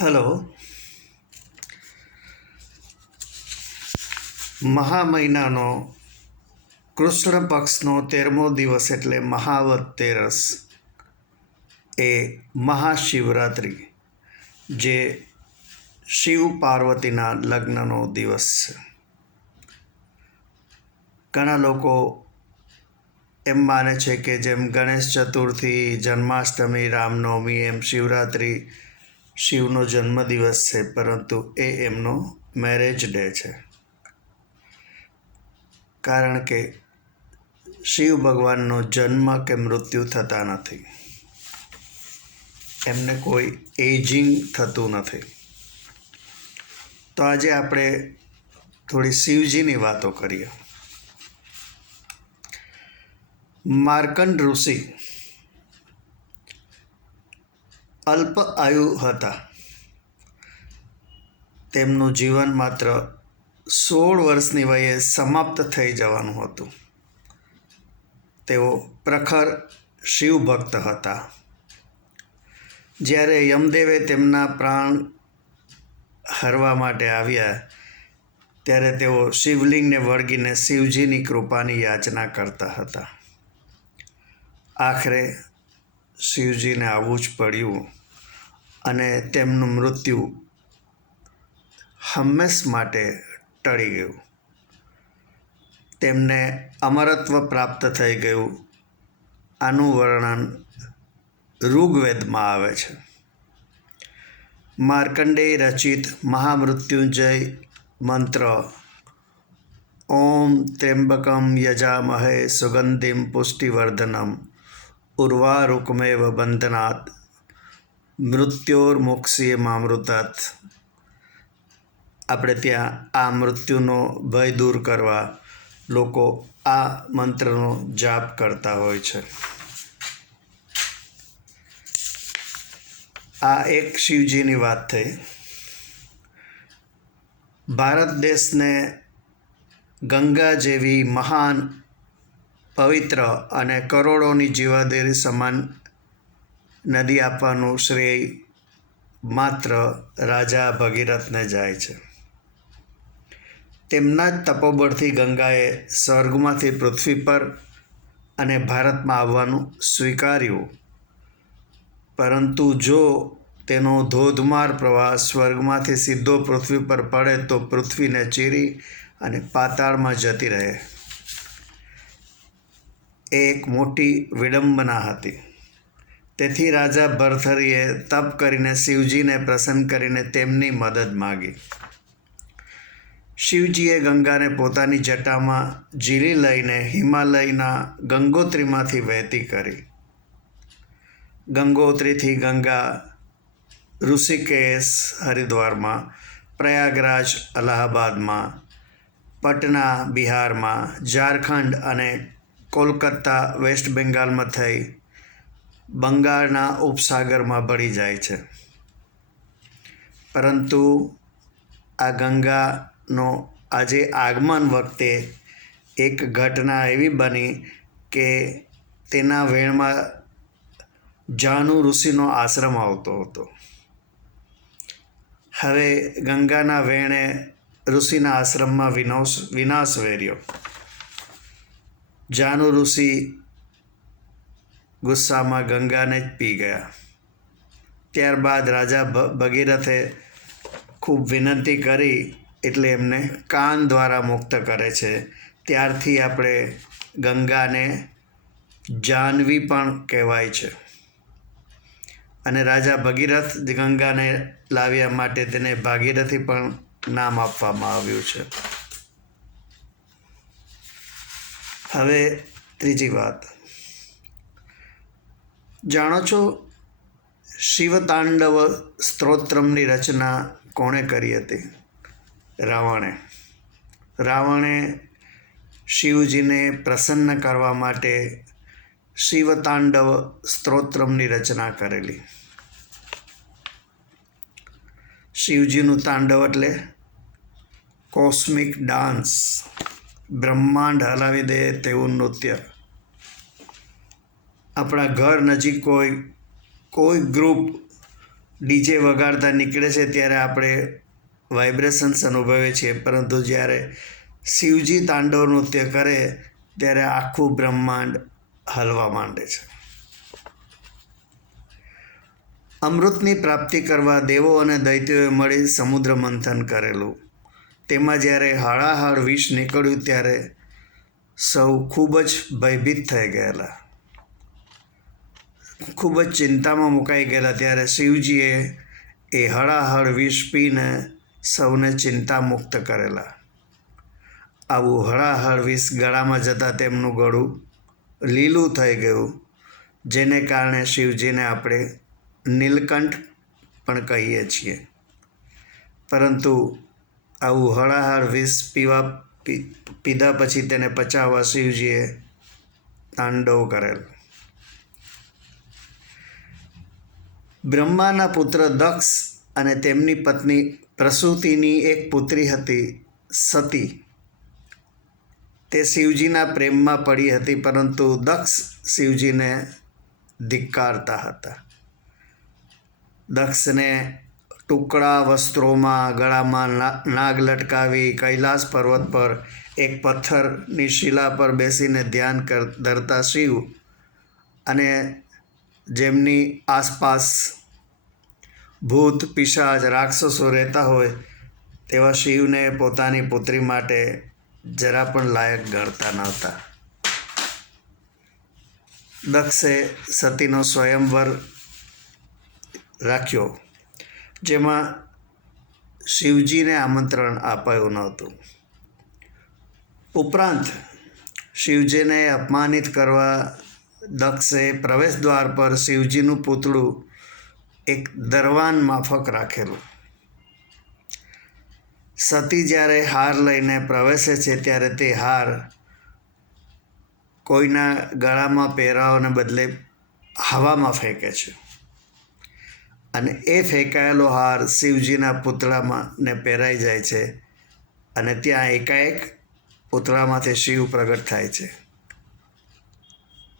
Hello. મહા મહિનાનો કૃષ્ણ પક્ષનો 13મો દિવસ એટલે મહાવત તેરસ એ મહાશિવરાત્રિ, જે શિવ પાર્વતીના લગ્નનો દિવસ છે. ઘણા લોકો એમ માને છે કે જેમ ગણેશ ચતુર્થી, જન્માષ્ટમી, રામનવમી, એમ શિવરાત્રિ શિવનો જન્મદિવસ છે, પરંતુ એ એમનો મેરેજ ડે છે. કારણ કે શિવ ભગવાનનો જન્મ કે મૃત્યુ થતા નથી, એમને કોઈ એજિંગ થતું નથી. તો આજે આપણે થોડી શિવજીની વાતો કરીએ. માર્કંડ ઋષિ અલ્પ આયુ હતા. તેમનું જીવન માત્ર 16 વર્ષની વયે સમાપ્ત થઈ જવાનું હતું. તેઓ પ્રખર શિવભક્ત હતા. જ્યારે યમદેવે તેમના પ્રાણ હરવા માટે આવ્યા, ત્યારે તેઓ શિવલિંગને વળગીને શિવજીની કૃપાની યાચના કરતા હતા. આખરે શિવજીને આવવું જ પડ્યું અને તેમનું મૃત્યુ હંમેશ માટે ટળી ગયું. તેમને અમરત્વ પ્રાપ્ત થઈ ગયું. આનું વર્ણન ઋગ્વેદમાં આવે છે. માર્કંડેય રચિત મહામૃત્યુંજય મંત્ર ઓમ ત્ર્યંબકમ યજામહે સુગંધિમ પુષ્ટિવર્ધનમ ઉર્વારુકમેવ બંધનાત મૃત્યોર્મુક્ષીયમામૃતાત. આપણે ત્યાં આ મૃત્યુનો ભય દૂર કરવા લોકો આ મંત્રનો જાપ કરતા હોય છે. આ એક શિવજીની વાત થઈ. ભારત દેશને ગંગા જેવી મહાન, પવિત્ર અને કરોડોની જીવાદોરી સમાન નદી આપવાનું શ્રેય માત્ર રાજા ભગીરથને જાય છે. તેમના જ તપોબળથી ગંગાએ સ્વર્ગમાંથી પૃથ્વી પર અને ભારતમાં આવવાનું સ્વીકાર્યું. પરંતુ જો તેનો ધોધમાર પ્રવાહ સ્વર્ગમાંથી સીધો પૃથ્વી પર પડે તો પૃથ્વીને ચીરી અને પાતાળમાં જતી રહે. એ એક મોટી વિડંબના હતી. તેથી રાજા ભર્તહરિએ તપ કરીને શિવજીને પ્રસન્ન કરીને તેમની મદદ માગી. શિવજીએ ગંગાને પોતાની જટામાં ઝીલી લઈને હિમાલયના ગંગોત્રીમાંથી વહેતી કરી. ગંગોત્રીથી ગંગા ઋષિકેશ હરિદ્વારમાં, પ્રયાગરાજ અલ્હાબાદમાં, પટના બિહારમાં, ઝારખંડ અને કોલકાતા વેસ્ટ બેંગાલમાં થઈ બંગાળના ઉપસાગરમાં ભળી જાય છે. પરંતુ આ ગંગાનો આજે આગમન વખતે એક ઘટના એવી બની કે તેના વેણમાં જાનુ ઋષિનો આશ્રમ આવતો હતો. હવે ગંગાના વેણે ઋષિના આશ્રમમાં વિનાશ વેર્યો. જાનુ ઋષિ ગુસ્સામાં ગંગાને જ પી ગયા. ત્યારબાદ રાજા ભગીરથે ખૂબ વિનંતી કરી એટલે એમને કાન દ્વારા મુક્ત કરે છે. ત્યારથી આપણે ગંગાને જાહ્નવી પણ કહેવાય છે. અને રાજા ભગીરથ ગંગાને લાવ્યા માટે તેને ભાગીરથી પણ નામ આપવામાં આવ્યું છે. હવે ત્રીજી વાત. જાણો છો શિવતાંડવ સ્તોત્રમની રચના કોણે કરી હતી? રાવણે. રાવણે શિવજીને પ્રસન્ન કરવા માટે શિવતાંડવ સ્તોત્રમની રચના કરેલી. શિવજીનું તાંડવ એટલે કોસ્મિક ડાન્સ, બ્રહ્માંડ હલાવી દે તેવું નૃત્ય. આપણા ઘર નજીક કોઈ ગ્રુપ ડીજે વગાડતા નીકળે છે ત્યારે આપણે વાઇબ્રેશન્સ અનુભવીએ છીએ, પરંતુ જ્યારે શિવજી તાંડવ નૃત્ય કરે ત્યારે આખું બ્રહ્માંડ હલવા માંડે છે. અમૃતની પ્રાપ્તિ કરવા દેવો અને દૈત્યોએ મળી સમુદ્ર મંથન કરેલું. તેમાં જ્યારે હળાહળ વિષ નીકળ્યું ત્યારે સૌ ખૂબ જ ભયભીત થઈ ગયેલા, ખૂબ જ ચિંતામાં મુકાઈ ગયેલા. ત્યારે શિવજીએ એ હળાહળ વિષ પીને સૌને ચિંતામુક્ત કરેલા. આવું હળાહળ વિષ ગળામાં જતાં તેમનું ગળું લીલું થઈ ગયું, જેને કારણે શિવજીને આપણે નીલકંઠ પણ કહીએ છીએ. પરંતુ આવું હળાહળ વિષ પીધા પછી તેને પચાવવા શિવજીએ તાંડવ કરેલ. બ્રહ્માના પુત્ર દક્ષ અને તેમની પત્ની પ્રસૂતિની એક પુત્રી હતી સતી. તે શિવજીના પ્રેમમાં પડી હતી, પરંતુ દક્ષ શિવજીને ધિક્કારતા હતા. દક્ષને ટુકડા વસ્ત્રોમાં ગળામાં નાગ લટકાવી કૈલાસ પર્વત પર એક પથ્થરની શિલા પર બેસીને ધ્યાન ધરતા શિવ અને જેમની આસપાસ ભૂત પિશાચ રાક્ષસો રહેતા હોય તેવા શિવને પોતાની પુત્રી માટે જરા પણ લાયક ગણતા નહોતા. દક્ષે સતીનો સ્વયંવર રાખ્યો, જેમાં શિવજીને આમંત્રણ અપાયું નહોતું. ઉપરાંત શિવજીને અપમાનિત કરવા દક્ષે પ્રવેશદ્વાર પર શિવજીનું પૂતળું એક દરવાન માફક રાખેલું. સતી જ્યારે હાર લઈને પ્રવેશે છે ત્યારે તે હાર કોઈના ગળામાં પહેરાવાને બદલે હવામાં ફેંકે છે, અને એ ફેંકાયેલો હાર શિવજીના પૂતળામાં ને પહેરાઈ જાય છે, અને ત્યાં એકાએક પૂતળામાંથી શિવ પ્રગટ થાય છે.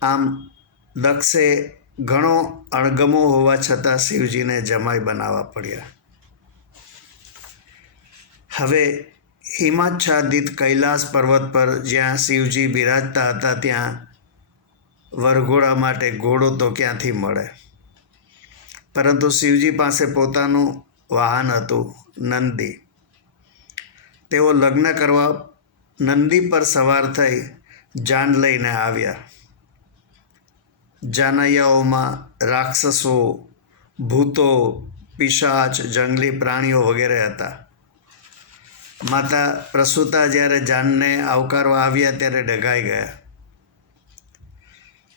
આમ દક્ષે ઘણો અણગમો હોવા છતાં શિવજીને જમાઈ બનાવવા પડ્યા. હવે હિમાચ્છાદિત કૈલાસ પર્વત પર જ્યાં શિવજી બિરાજતા હતા ત્યાં વરઘોડા માટે ઘોડો તો ક્યાંથી મળે, પરંતુ શિવજી પાસે પોતાનું વાહન હતું નંદી. તેઓ લગ્ન કરવા નંદી પર સવાર થઈ જાન લઈને આવ્યા. જાનૈયાઓમાં રાક્ષસો, ભૂતો, પિશાચ, જંગલી પ્રાણીઓ વગેરે હતા. માતા પ્રસૂતા જ્યારે જાનને આવકારવા આવ્યા ત્યારે ડઘાઈ ગયા.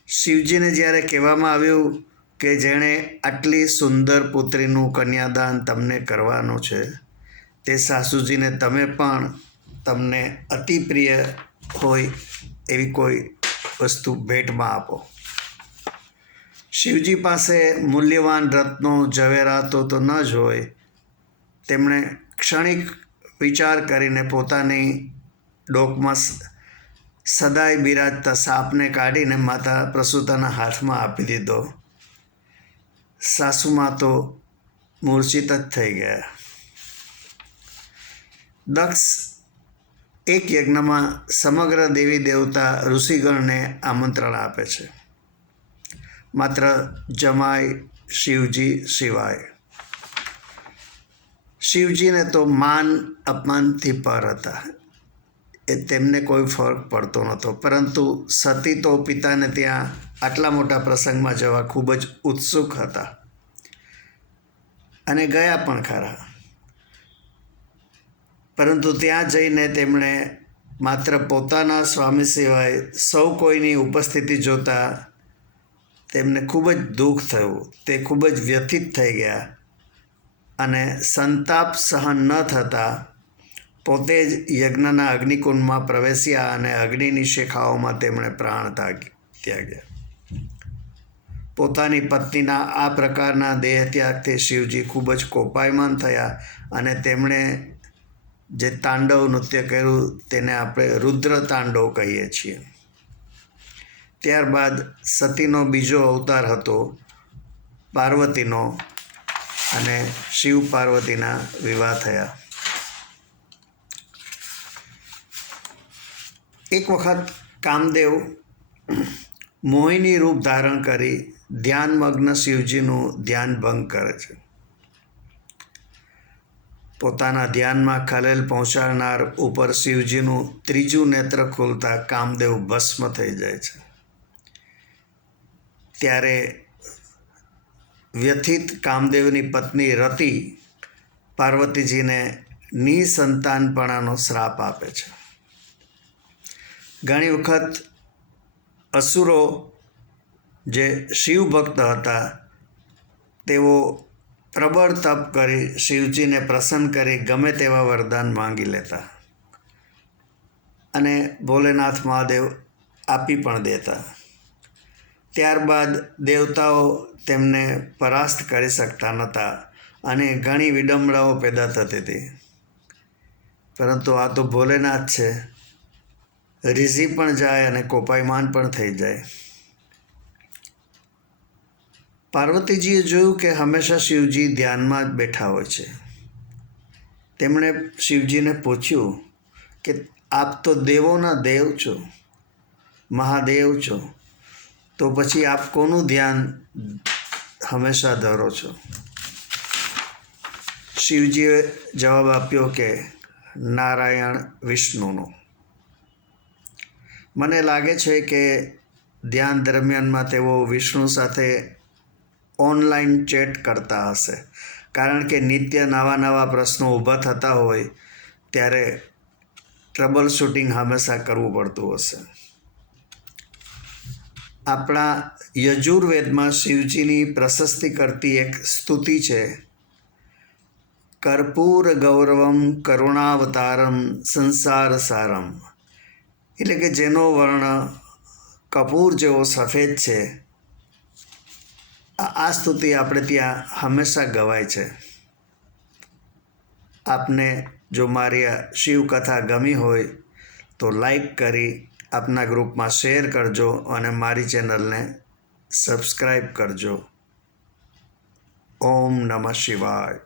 શિવજીને જ્યારે કહેવામાં આવ્યું કે જેણે આટલી સુંદર પુત્રીનું કન્યાદાન તમને કરવાનું છે તે સાસુજીને તમે પણ તમને અતિ પ્રિય હોય એવી કોઈ વસ્તુ ભેટમાં આપો. શિવજી પાસે મૂલ્યવાન રત્નો ઝવેરાતો તો ન જ હોય. તેમણે ક્ષણિક વિચાર કરીને પોતાની ડોકમાં સદાય બિરાજતા સાપને કાઢીને માતા પ્રસૂતાના હાથમાં આપી દીધો. સાસુમાં તો મૂર્છિત જ થઈ ગયા. દક્ષ એક યજ્ઞમાં સમગ્ર દેવી દેવતા ઋષિગણને આમંત્રણ આપે છે, માત્ર જમાઈ શિવજી સિવાય. શિવજીને તો માન અપમાનથી પર હતા, એ તેમને કોઈ ફરક પડતો નહોતો, પરંતુ સતી તો પિતાને ત્યાં આટલા મોટા પ્રસંગમાં જવા ખૂબ જ ઉત્સુક હતા અને ગયા પણ ખરા. પરંતુ ત્યાં જઈને તેમણે માત્ર પોતાના સ્વામી સિવાય સૌ કોઈની ઉપસ્થિતિ જોતા તેમને ખૂબ જ દુઃખ થયું. તે ખૂબ જ વ્યથિત થઈ ગયા અને સંતાપ સહન ન થતાં પોતે જ યજ્ઞના અગ્નિકુંડમાં પ્રવેશ્યા અને અગ્નિની શિખાઓમાં તેમણે પ્રાણ ત્યાગ્યા. પોતાની પત્નીના આ પ્રકારના દેહત્યાગથી શિવજી ખૂબ જ કોપાયમાન થયા અને તેમણે જે તાંડવ નૃત્ય કર્યું તેને આપણે રુદ્ર તાંડવ કહીએ છીએ. ત્યારબાદ સતીનો બીજો અવતાર હતો પાર્વતીનો, અને શિવ પાર્વતીના વિવાહ થયા. એક વખત કામદેવ મોહિની રૂપ ધારણ કરી ધ્યાનમગ્ન શિવજીનું ધ્યાન ભંગ કરે છે. પોતાના ધ્યાનમાં ખલેલ પહોંચાડનાર ઉપર શિવજીનું ત્રીજું નેત્ર ખોલતા કામદેવ ભસ્મ થઈ જાય છે. ત્યારે વ્યથિત કામદેવની પત્ની રતિ પાર્વતીજીને નિસંતાનપણાનો શ્રાપ આપે છે. ઘણી વખત અસુરો જે શિવ ભક્ત હતા તેઓ પ્રબળ તપ કરી શિવજીને પ્રસન્ન કરી ગમે તેવા વરદાન માંગી લેતા અને ભોલેનાથ મહાદેવ આપી પણ દેતા. ત્યારબાદ દેવતાઓ તેમને પરાસ્ત કરી શકતા નહોતા અને ઘણી વિડંબણાઓ પેદા થતી હતી. પરંતુ આ તો ભોલેનાથ છે, રીઝી પણ જાય અને કોપાયમાન પણ થઈ જાય. પાર્વતીજીએ જોયું કે હંમેશા શિવજી ધ્યાનમાં જ બેઠા હોય છે. તેમણે શિવજીને પૂછ્યું કે આપ તો દેવોના દેવ છો, મહાદેવ છો, તો પછી આપ કોનું ધ્યાન હંમેશા ધરો છો? શિવજીએ જવાબ આપ્યો કે નારાયણ વિષ્ણુનો. મને લાગે છે કે ધ્યાન દરમિયાનમાં તેઓ વિષ્ણુ સાથે ઓનલાઈન ચેટ કરતા હશે, કારણ કે નિત્ય નવા પ્રશ્નો ઊભા થતા હોય ત્યારે ટ્રબલ શૂટિંગ હંમેશા કરવું પડતું હશે. આપણા યજુર્વેદમાં શિવજીની પ્રશસ્તિ કરતી એક સ્તુતિ છે, કર્પૂર ગૌરવમ કરુણાવતારમ સંસાર સારમ. એટલે કે જેનો વર્ણ કપૂર જેવો સફેદ છે. આ સ્તુતિ આપણે ત્યાં હંમેશા ગવાય છે. આપને જો મારી આ શિવકથા ગમી હોય તો લાઈક કરી આપના ગ્રુપમાં શેર કરજો અને મારી ચેનલને સબસ્ક્રાઈબ કરજો. ઓમ નમઃ શિવાય.